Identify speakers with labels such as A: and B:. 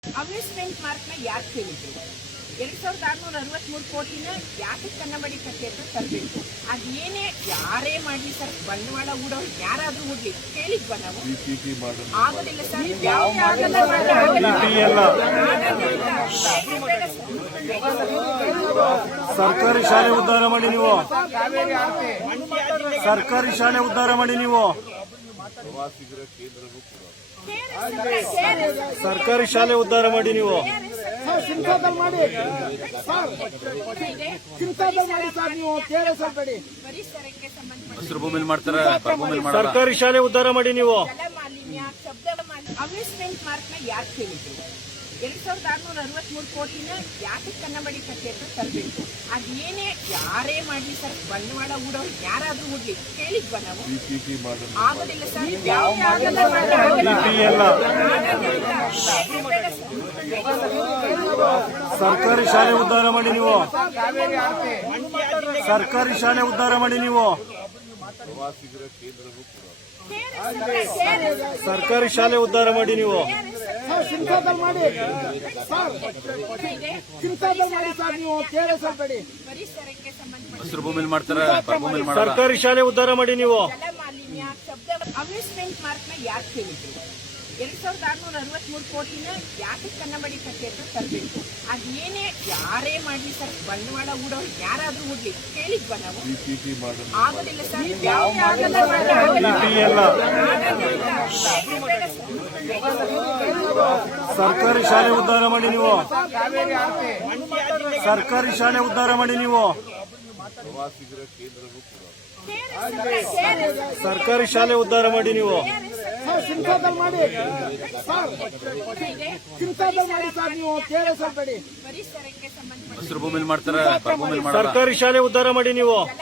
A: Amusement park ನ ಯಾಕೆ ಕೇಳಿದ್ರು? 2663 ಕೋಟಿನ ಯಾಕೆ ಕನ್ನಂಬಾಡಿ ಕಟ್ಟೆ ಅಂತ ತರಬೇಕು? ಅದೇನೇ ಯಾರೇ ಮಾಡ್ಲಿ ಸರ್, ಬಂಡವಾಳ ಹೂಡೋರು ಯಾರಾದ್ರೂ ಹೂಡ್ಲಿ, ಕೇಳಿದ್ವಾ ನಾವು? ಆಗೋದಿಲ್ಲ ಸರ್,
B: ಸರ್ಕಾರಿ ಶಾಲೆ ಉದ್ಧಾರ ಮಾಡಿ ನೀವು, ಸರ್ಕಾರಿ ಶಾಲೆ ಉದ್ಧಾರ ಮಾಡಿ ನೀವು, ಸರ್ಕಾರಿ ಶಾಲೆ ಉದ್ಧಾರ ಮಾಡಿ ನೀವು,
A: ಪರಿಸರಕ್ಕೆ ಸಂಬಂಧಪಟ್ಟ
B: ಸರ್ಕಾರಿ ಶಾಲೆ ಉದ್ಧಾರ ಮಾಡಿ ನೀವು.
A: ಜಲ ಮಾಲಿನ್ಯ, ಶಬ್ದ ಮಾಲಿನ್ಯ. ಅಮ್ಯೂಸ್ಮೆಂಟ್ ಪಾರ್ಕ್ ನ ಯಾಕೆ ಕೇಳಿದ್ರು? 2663 ಕೋಟಿನ ಯಾಕೆ ಕನ್ನಂಬಾಡಿ ಕಟ್ಟೆ ಅಂತ ತರಬೇಕು? ಅದೇನೇ ಯಾರೇ ಮಾಡ್ಲಿ ಸರ್, ಬಂಡವಾಳ ಹೂಡೋರು ಯಾರಾದ್ರೂ ಹೂಡ್ಲಿ, ಕೇಳಿದ್ವಾ ನಾವು? ಆಗೋದಿಲ್ಲ ಸರ್,
B: ಸರ್ಕಾರಿ ಶಾಲೆ ಉದ್ಧಾರ ಮಾಡಿ ನೀವು, ಸರ್ಕಾರಿ ಶಾಲೆ ಉದ್ಧಾರ ಮಾಡಿ ನೀವು, ಸರ್ಕಾರಿ ಶಾಲೆ ಉದ್ಧಾರ ಮಾಡಿ ನೀವು,
A: ಪರಿಸರಕ್ಕೆ ಸಂಬಂಧಪಟ್ಟ
B: ಸರ್ಕಾರಿ ಶಾಲೆ ಉದ್ಧಾರ ಮಾಡಿ ನೀವು.
A: ಜಲ ಮಾಲಿನ್ಯ, ಶಬ್ದ. ಅಮ್ಯೂಸ್ಮೆಂಟ್ ಪಾರ್ಕ್ ನ ಯಾಕೆ ಕೇಳಿದ್ರು? 2663 ಕೋಟಿನ ಯಾಕೆ ಕನ್ನಂಬಾಡಿ ಕಟ್ಟೆ ಅಂತ ತರಬೇಕು? ಅದೇನೇ ಯಾರೇ ಮಾಡ್ಲಿ ಸರ್, ಬಂಡವಾಳ ಹೂಡೋರು ಯಾರಾದ್ರೂ ಹೂಡ್ಲಿ, ಕೇಳಿದ್ವಾ ನಾವು? ಆಗೋದಿಲ್ಲ ಸರ್,
B: ಸರ್ಕಾರಿ ಶಾಲೆ ಉದ್ಧಾರ ಮಾಡಿ ನೀವು, ಸರ್ಕಾರಿ ಶಾಲೆ ಉದ್ಧಾರ ಮಾಡಿ ನೀವು, ಸರ್ಕಾರಿ ಶಾಲೆ ಉದ್ಧಾರ ಮಾಡಿ ನೀವು,
A: ಪರಿಸರಕ್ಕೆ ಸಂಬಂಧಪಟ್ಟ
B: ಸರ್ಕಾರಿ ಶಾಲೆ ಉದ್ಧಾರ ಮಾಡಿ ನೀವು.